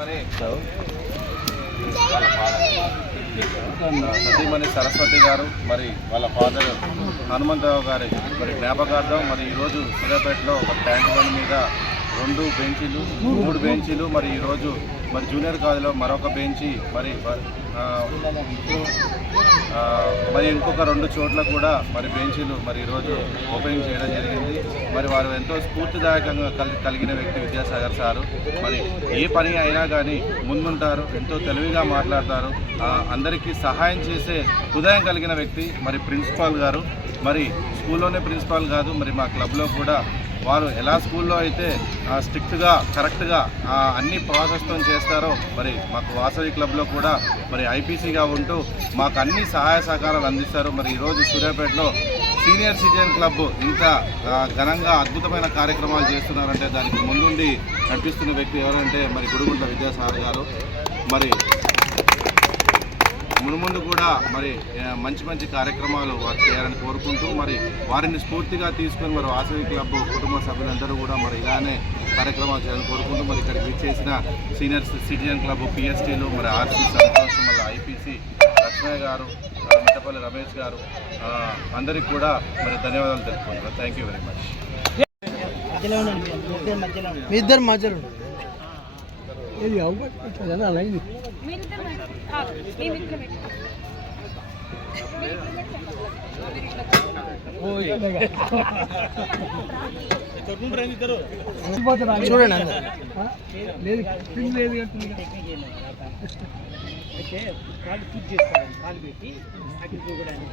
మరి సతీమణి సరస్వతి గారు మరి వాళ్ళ ఫాదర్ హనుమంతరావు గారి మరి జ్ఞాపకార్థం మరి ఈరోజు సూర్యాపేటలో ఒక ట్యాంక్ బండ్ మీద 2 బెంచీలు 3 బెంచీలు మరి ఈరోజు మరి జూనియర్ కాలేజీలో మరొక బెంచి మరి ఇంకొక 2 చోట్ల కూడా మరి బెంచీలు మరి ఈరోజు ఓపెనింగ్ చేయడం జరిగింది. మరి వారు ఎంతో స్ఫూర్తిదాయకంగా కలిగిన వ్యక్తి విద్యాసాగర్ సారు. మరి ఏ పని అయినా కానీ ముందుంటారు, ఎంతో తెలివిగా మాట్లాడతారు, అందరికీ సహాయం చేసే హృదయం కలిగిన వ్యక్తి. మరి ప్రిన్సిపాల్ గారు మరి స్కూల్లోనే ప్రిన్సిపాల్ కాదు, మరి మా క్లబ్లో కూడా వారు ఎలా స్కూల్లో అయితే స్ట్రిక్ట్గా కరెక్ట్గా అన్ని ప్రాసెస్తో చేస్తారో మరి మాకు వాసవి క్లబ్లో కూడా మరి ఐపీసీగా ఉంటూ మాకు అన్ని సహాయ సహకారాలు అందిస్తారు. మరి ఈరోజు సూర్యాపేటలో సీనియర్ సిటిజన్ క్లబ్ ఇంత ఘనంగా అద్భుతమైన కార్యక్రమాలు చేస్తున్నారంటే దానికి ముందుండి నడిపిస్తున్న వ్యక్తి ఎవరంటే మరి గుడిగుంట్ల విద్యాసాగర్ గారు. మరి మునుముందు కూడా మరి మంచి మంచి కార్యక్రమాలు వారు చేయాలని కోరుకుంటూ మరి వారిని స్ఫూర్తిగా తీసుకొని మరి వాసవి క్లబ్ కుటుంబ సభ్యులందరూ కూడా మరి ఇలానే కార్యక్రమాలు చేయాలని కోరుకుంటూ మరి ఇక్కడికి విచ్చేసిన సీనియర్ సిటిజన్ క్లబ్ పిఎస్టీలు మరి ఆర్సీ సంతోషం మళ్ళీ ఐపీసీ లక్ష్మయ్య గారు, మిట్టపల్లి రమేష్ గారు అందరికీ కూడా మరి ధన్యవాదాలు తెలుపుకుంటున్నాను. Thank you very much. ఇద్దరు మధ్యలో చూడండి లేదు కాలు పూజ చేస్తాను కాలు పెట్టి అక్కడికి పోగడానికి